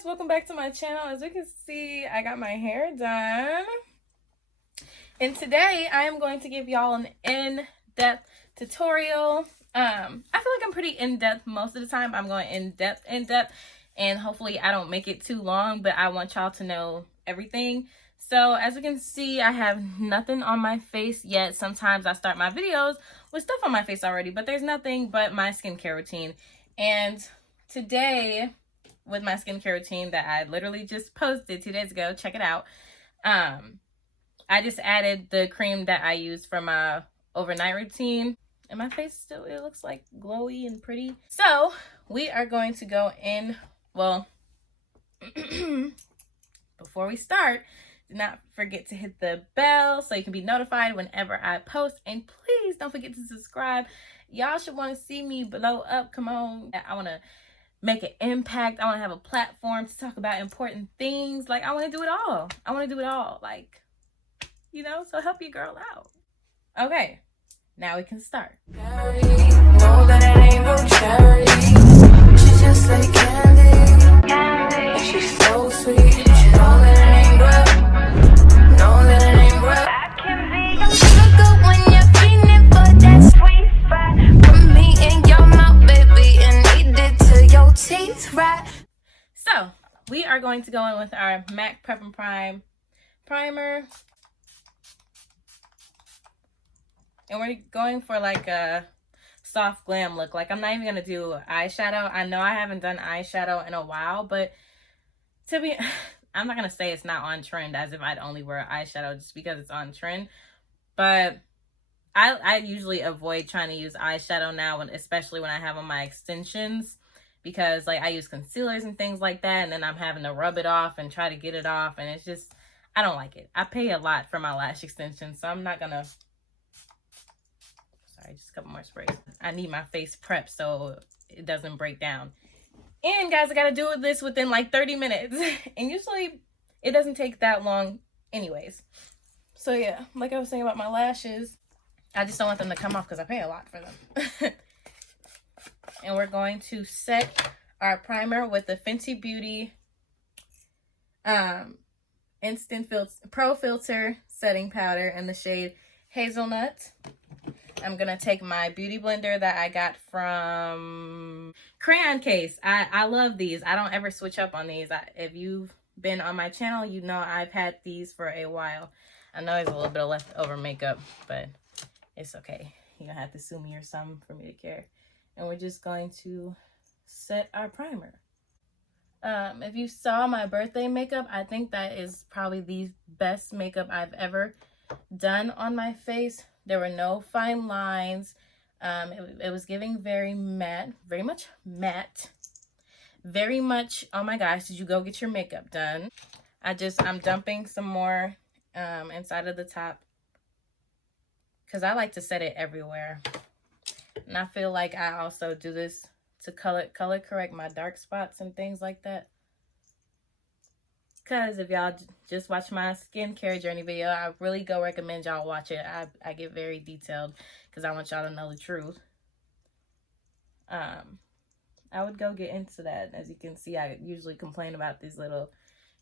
guys, welcome back to my channel. As you can see, I got my hair done, and today I am going to give y'all an in-depth tutorial. I feel like I'm pretty in-depth most of the time. I'm going in-depth, and hopefully I don't make it too long, but I want y'all to know everything. So as you can see, I have nothing on my face yet. Sometimes I start my videos with stuff on my face already, but there's nothing but my skincare routine. And today, with my skincare routine that I literally just posted 2 days ago, check it out. I just added the cream that I use for my overnight routine, and my face still, it looks like glowy and pretty. So we are going to go in. Well, before we start, do not forget to hit the bell so you can be notified whenever I post, and please don't forget to subscribe. Y'all should want to see me blow up. Come on, I want to make an impact. I want to have a platform to talk about important things. Like, I want to do it all. I want to do it all. Like, you know, so help your girl out. Okay, now we can start. Cherry, know that it ain't no cherry. She just like candy, and she's so sweet. She know that it ain't real, know that it ain't real. I can be your sugar when you're feeling for that sweet spot. Put me in your mouth, baby, and eat it till your teeth right. So we are going to go in with our MAC Prep and Prime primer, and we're going for like a soft glam look. Like, I'm not even gonna do eyeshadow. I know I haven't done eyeshadow in a while, but to be I'm not gonna say it's not on trend as if I'd only wear eyeshadow just because it's on trend, but I usually avoid trying to use eyeshadow now, especially when I have on my extensions, because like I use concealers and things like that, and then I'm having to rub it off and try to get it off, and it's just, I don't like it. I pay a lot for my lash extensions, so I'm not gonna, sorry, just a couple more sprays. I need my face prepped so it doesn't break down. And guys, I gotta do this within like 30 minutes. And usually it doesn't take that long anyways. So yeah, like I was saying about my lashes, I just don't want them to come off because I pay a lot for them. And we're going to set our primer with the Fenty Beauty Pro Filter Setting Powder in the shade Hazelnut. I'm gonna take my beauty blender that I got from Crayon Case. I love these. I don't ever switch up on these. If you've been on my channel, you know I've had these for a while. I know there's a little bit of leftover makeup, but it's okay. You don't have to sue me or something for me to care. And we're just going to set our primer. If you saw my birthday makeup, I think that is probably the best makeup I've ever done on my face. There were no fine lines. It was giving very matte, very much matte, very much, oh my gosh, did you go get your makeup done? I'm dumping some more inside of the top because I like to set it everywhere. And I feel like I also do this to color correct my dark spots and things like that. Because if y'all just watch my skincare journey video, I really go recommend y'all watch it. I get very detailed because I want y'all to know the truth. I would go get into that. As you can see, I usually complain about these little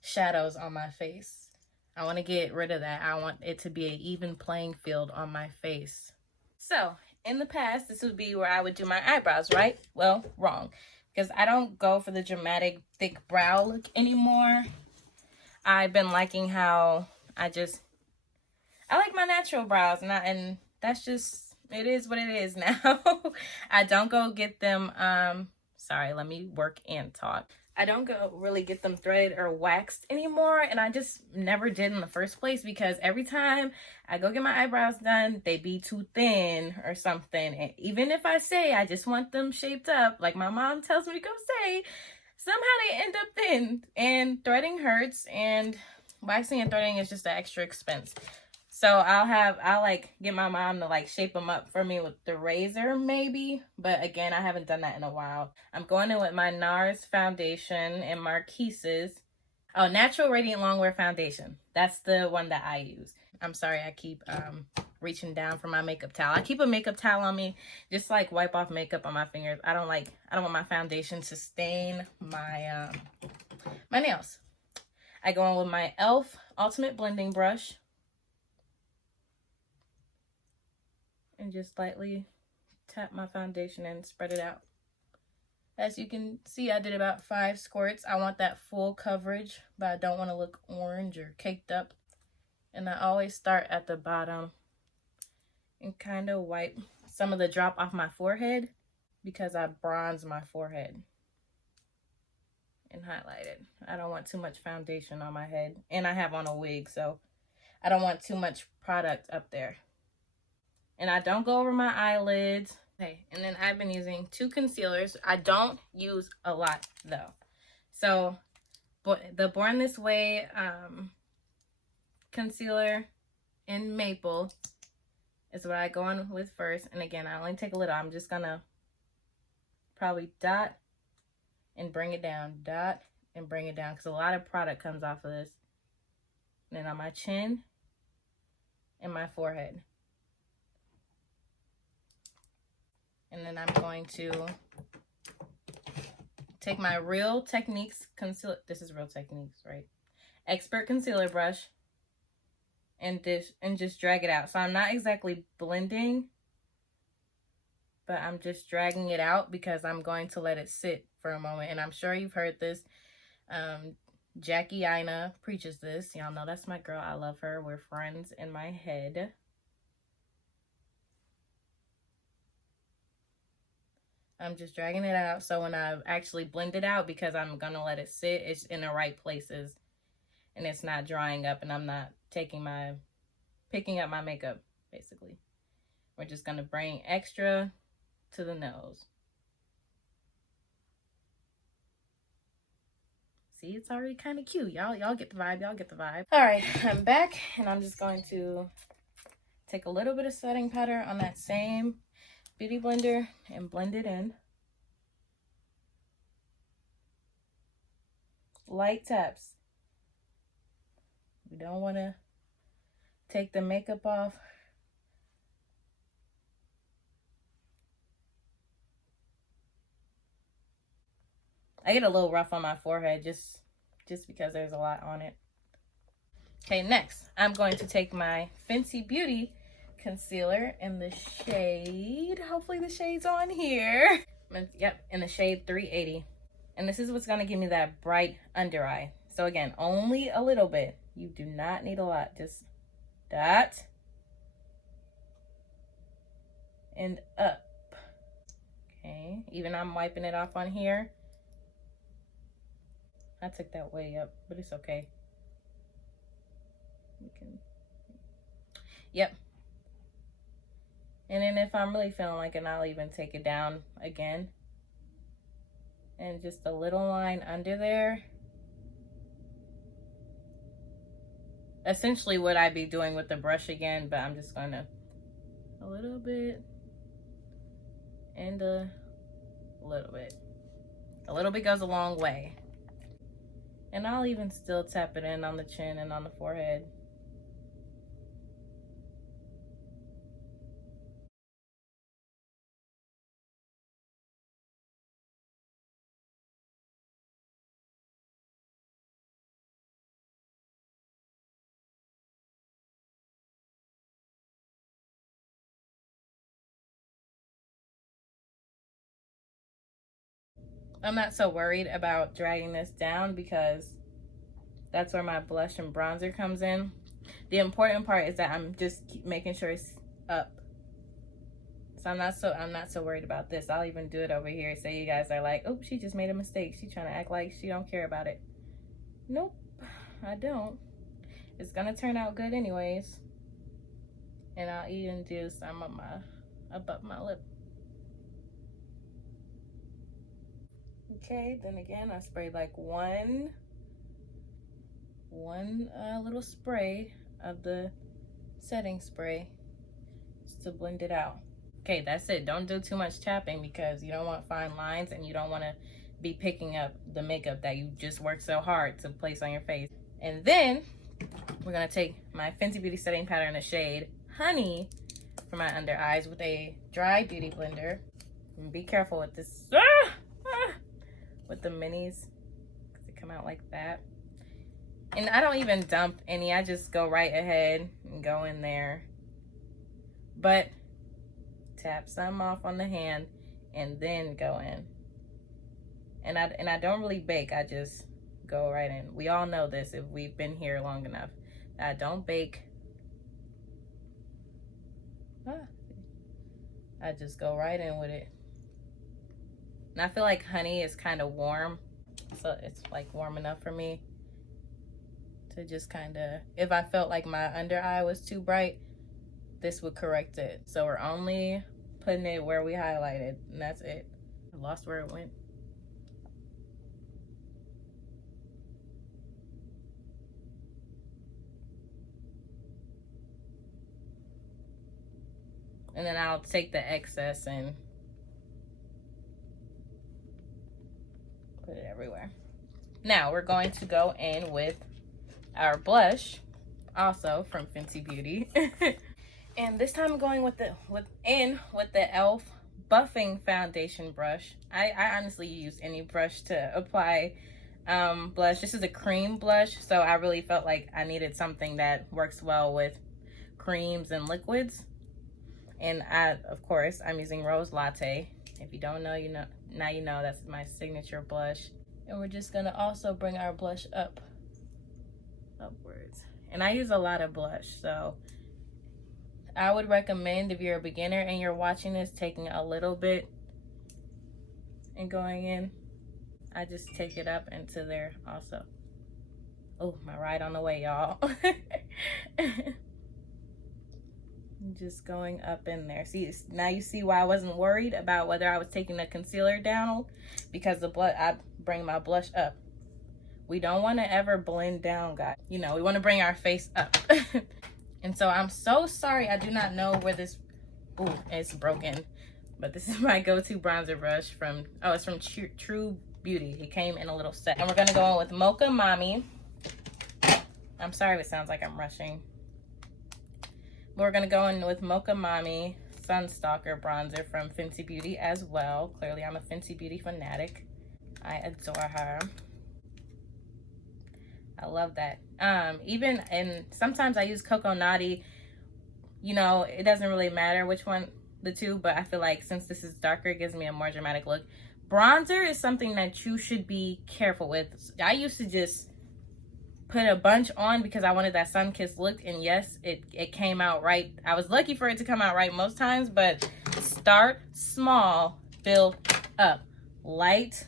shadows on my face. I want to get rid of that. I want it to be an even playing field on my face. So in the past, this would be where I would do my eyebrows, right? Well, wrong. Because I don't go for the dramatic thick brow look anymore. I've been liking how I like my natural brows, and that's just, it is what it is now. I don't go get them, sorry, let me work and talk. I don't go really get them threaded or waxed anymore, and I just never did in the first place because every time I go get my eyebrows done, they be too thin or something. And even if I say I just want them shaped up, like my mom tells me to go say, somehow they end up thin, and threading hurts, and waxing and threading is just an extra expense. So I'll like get my mom to like shape them up for me with the razor maybe, but again, I haven't done that in a while. I'm going in with my NARS foundation and Marquise's, Natural Radiant Longwear Foundation. That's the one that I use. I'm sorry, I keep reaching down for my makeup towel. I keep a makeup towel on me, just like wipe off makeup on my fingers. I don't want my foundation to stain my My nails. I go in with my e.l.f. Ultimate Blending Brush. And just lightly tap my foundation and spread it out. As you can see, I did about 5 squirts. I want that full coverage, but I don't want to look orange or caked up. And I always start at the bottom and kind of wipe some of the drop off my forehead because I bronze my forehead and highlight it. I don't want too much foundation on my head. And I have on a wig, so I don't want too much product up there. And I don't go over my eyelids. Okay, and then I've been using 2 concealers. I don't use a lot though. So the Born This Way concealer in Maple is what I go on with first. And again, I only take a little. I'm just gonna probably dot and bring it down, dot and bring it down, because a lot of product comes off of this. And then on my chin and my forehead. And then I'm going to take my Real Techniques concealer. This is Real Techniques, right? Expert concealer brush. And just drag it out. So I'm not exactly blending, but I'm just dragging it out because I'm going to let it sit for a moment. And I'm sure you've heard this. Jackie Aina preaches this. Y'all know that's my girl. I love her. We're friends in my head. I'm just dragging it out. So when I actually blend it out, because I'm going to let it sit, it's in the right places. And it's not drying up, and I'm not picking up my makeup, basically. We're just going to bring extra to the nose. See, it's already kind of cute. Y'all get the vibe. Y'all get the vibe. All right, I'm back, and I'm just going to take a little bit of setting powder on that same beauty blender and blend it in. Light taps. We don't want to take the makeup off. I get a little rough on my forehead just because there's a lot on it. Okay, next, I'm going to take my Fenty Beauty concealer in the shade, hopefully the shade's on here. Yep, in the shade 380. And this is what's going to give me that bright under eye. So again, only a little bit. You do not need a lot. Just dot and up. Okay, even I'm wiping it off on here. I took that way up, but it's okay. You can, yep. And then if I'm really feeling like it, I'll even take it down again. And just a little line under there. Essentially what I'd be doing with the brush again, but I'm just gonna a little bit and a little bit. A little bit goes a long way. And I'll even still tap it in on the chin and on the forehead. I'm not so worried about dragging this down because that's where my blush and bronzer comes in. The important part is that I'm just making sure it's up. So I'm not so worried about this. I'll even do it over here. Say you guys are like, oh, she just made a mistake. She's trying to act like she don't care about it. Nope, I don't. It's gonna turn out good anyways. And I'll even do some of my above my lip. Okay, then again, I sprayed like one little spray of the setting spray just to blend it out. Okay, that's it. Don't do too much tapping because you don't want fine lines and you don't want to be picking up the makeup that you just worked so hard to place on your face. And then we're gonna take my Fenty Beauty setting powder in the shade Honey for my under eyes with a dry beauty blender. And be careful with this with the minis because it come out like that. And I don't even dump any. I just go right ahead and go in there. But tap some off on the hand and then go in. And I don't really bake. I just go right in. We all know this if we've been here long enough. I don't bake. I just go right in with it. And I feel like honey is kind of warm. So it's like warm enough for me to just kind of, if I felt like my under eye was too bright, this would correct it. So we're only putting it where we highlighted, and that's it. I lost where it went. And then I'll take the excess and put it everywhere. Now we're going to go in with our blush, also from Fenty Beauty. And this time I'm going with the e.l.f. buffing foundation brush. I honestly use any brush to apply blush. This is a cream blush, so I really felt like I needed something that works well with creams and liquids. And of course, I'm using Rose Latte. If you don't know, you know. Now you know that's my signature blush. And we're just gonna also bring our blush upwards. And I use a lot of blush, so I would recommend, if you're a beginner and you're watching this, taking a little bit and going in. I just take it up into there also. Oh, my ride on the way, y'all. Just going up in there. See, now you see why I wasn't worried about whether I was taking the concealer down, because I bring my blush up. We don't want to ever blend down, guys. You know, we want to bring our face up. And so I'm so sorry, I do not know where this, ooh, it's broken. But this is my go-to bronzer brush from, oh, it's from True Beauty. It came in a little set. And we're gonna go in with Mocha Mommy. I'm sorry if it sounds like I'm rushing. We're gonna go in with Mocha Mommy Sunstalker bronzer from Fenty Beauty as well. Clearly, I'm a Fenty Beauty fanatic. I adore her. I love that. Even, and sometimes I use Coco Naughty. You know, it doesn't really matter which one, the two, but I feel like since this is darker, it gives me a more dramatic look. Bronzer is something that you should be careful with. I used to just put a bunch on because I wanted that sun-kissed look, and yes, it came out right. I was lucky for it to come out right most times, but start small, build up. Light.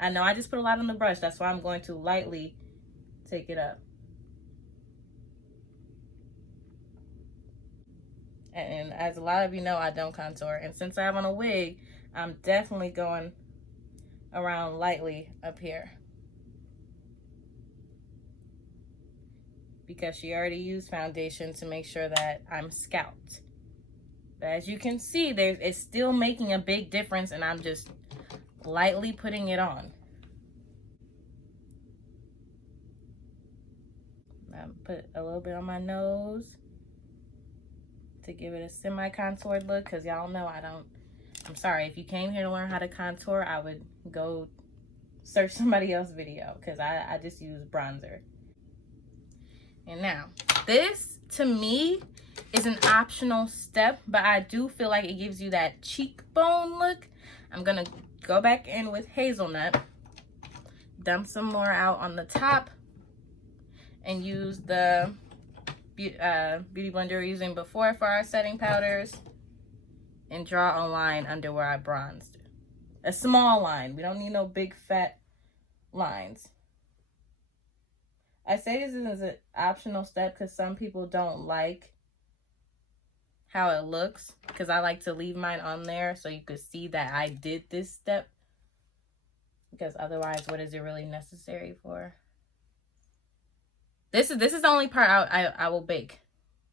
I know I just put a lot on the brush, that's why I'm going to lightly take it up. And as a lot of you know, I don't contour, and since I have on a wig, I'm definitely going around lightly up here, because she already used foundation to make sure that I'm scalped. But as you can see, it's still making a big difference, and I'm just lightly putting it on. Put a little bit on my nose to give it a semi-contoured look, because y'all know I'm sorry, if you came here to learn how to contour, I would go search somebody else's video, because I just use bronzer. And now, this to me is an optional step, but I do feel like it gives you that cheekbone look. I'm gonna go back in with hazelnut, dump some more out on the top, and use the beauty blender we're using before for our setting powders, and draw a line under where I bronzed. A small line. We don't need no big fat lines. I say this is an optional step because some people don't like how it looks, because I like to leave mine on there so you could see that I did this step, because otherwise what is it really necessary for? This is the only part I will bake,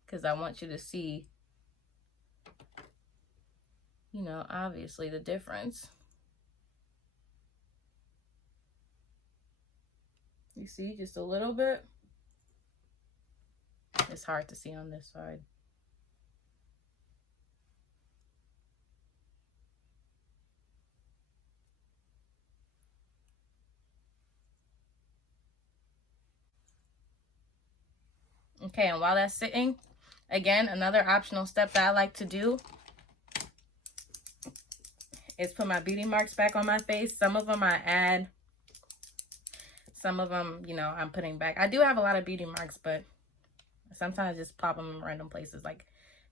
because I want you to see, you know, obviously the difference. You see, just a little bit. It's hard to see on this side. Okay, and while that's sitting, again, another optional step that I like to do is put my beauty marks back on my face. Some of them I add. Some of them, you know, I'm putting back. I do have a lot of beauty marks, but sometimes I just pop them in random places. Like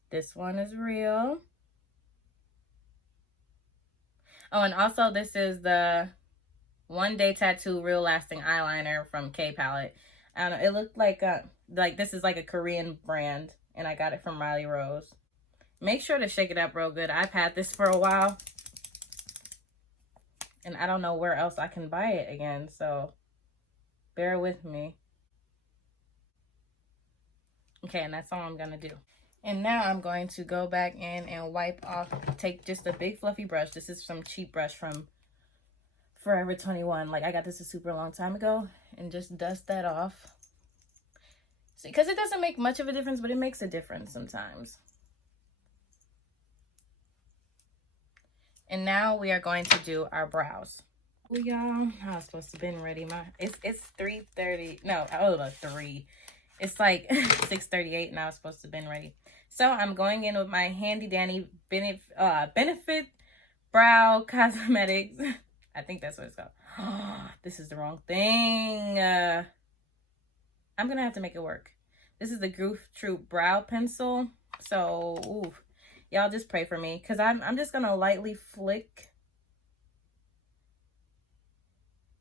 this one is real. Oh, and also this is the One Day Tattoo Real Lasting Eyeliner from K Palette. I don't know, it looked like this is like a Korean brand, and I got it from Riley Rose. Make sure to shake it up real good. I've had this for a while, and I don't know where else I can buy it again, so bear with me. Okay, and that's all I'm gonna do. And now I'm going to go back in and wipe off, take just a big fluffy brush. This is some cheap brush from Forever 21. Like, I got this a super long time ago, and just dust that off. See, because it doesn't make much of a difference, but it makes a difference sometimes. And now we are going to do our brows. Well, y'all, I was supposed to have been ready. It's 3:30. No, hold on, 3. It's like 6:38, and I was supposed to have been ready. So I'm going in with my handy dandy Benefit Brow Cosmetics. I think that's what it's called. Oh, this is the wrong thing. I'm gonna have to make it work. This is the Grwm Troop Brow Pencil. So, y'all just pray for me, because I'm just gonna lightly flick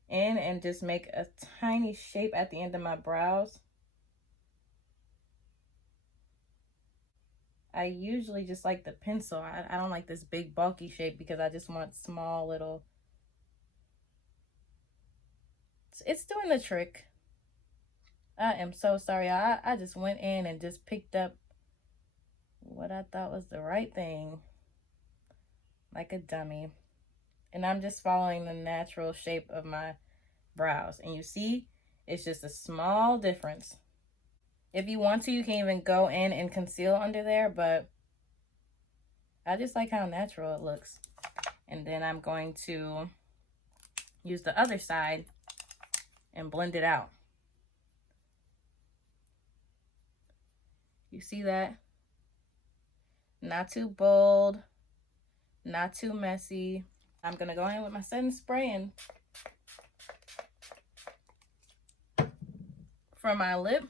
in and just make a tiny shape at the end of my brows. I usually just like the pencil. I don't like this big bulky shape, because I just want small little. It's doing the trick. I am so sorry. I just went in and just picked up what I thought was the right thing, like a dummy. And I'm just following the natural shape of my brows. And you see, it's just a small difference. If you want to, you can even go in and conceal under there, but I just like how natural it looks. And then I'm going to use the other side and blend it out. You see that? Not too bold, not too messy. I'm gonna go in with my setting spray, and for my lip,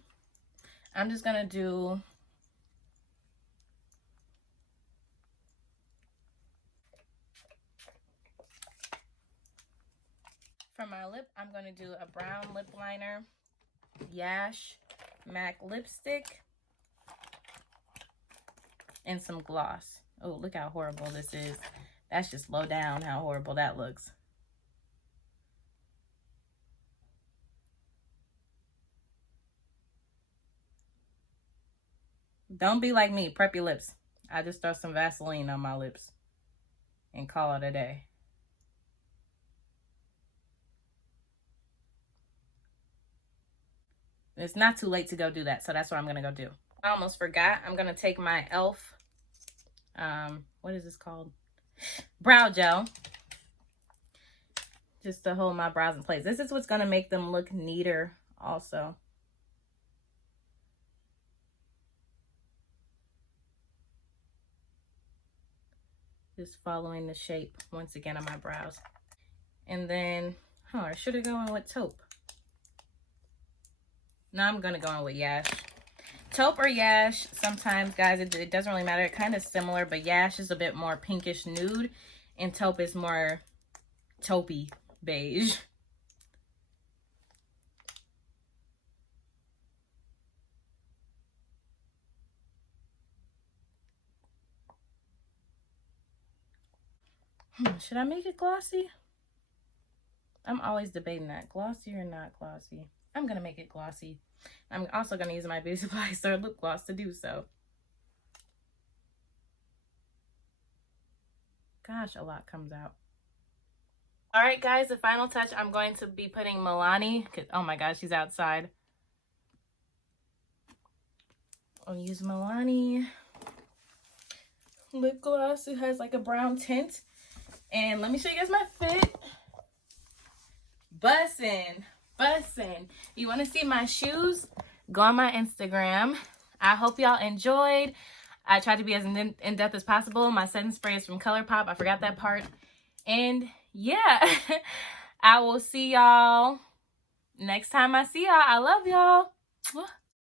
I'm just gonna do a brown lip liner, Yash MAC lipstick, and some gloss. Oh, look how horrible this is. That's just low down how horrible that looks. Don't be like me, prep your lips. I just throw some Vaseline on my lips and call it a day. It's not too late to go do that, so that's what I'm gonna go do. I almost forgot. I'm gonna take my e.l.f. What is this called? Brow gel. Just to hold my brows in place. This is what's gonna make them look neater also. Just following the shape once again of my brows. And then, I should have gone with taupe. Now I'm gonna go in with Yash. Taupe or Yash, sometimes, guys, it doesn't really matter. It's kind of similar, but Yash is a bit more pinkish nude, and taupe is more taupey beige. Should I make it glossy? I'm always debating that. Glossy or not glossy? I'm gonna make it glossy. I'm also gonna use my Beauty Supply Store lip gloss to do so. Gosh, a lot comes out. All right, guys, the final touch, I'm going to be putting Milani. Oh my gosh, she's outside. I'll use Milani lip gloss. It has like a brown tint. And let me show you guys my fit. Bussin'. You want to see my shoes? go on my Instagram. I hope y'all enjoyed. I tried to be as in-depth as possible. My setting spray is from ColourPop. I forgot that part. And yeah, I will see y'all next time I see y'all. I love y'all.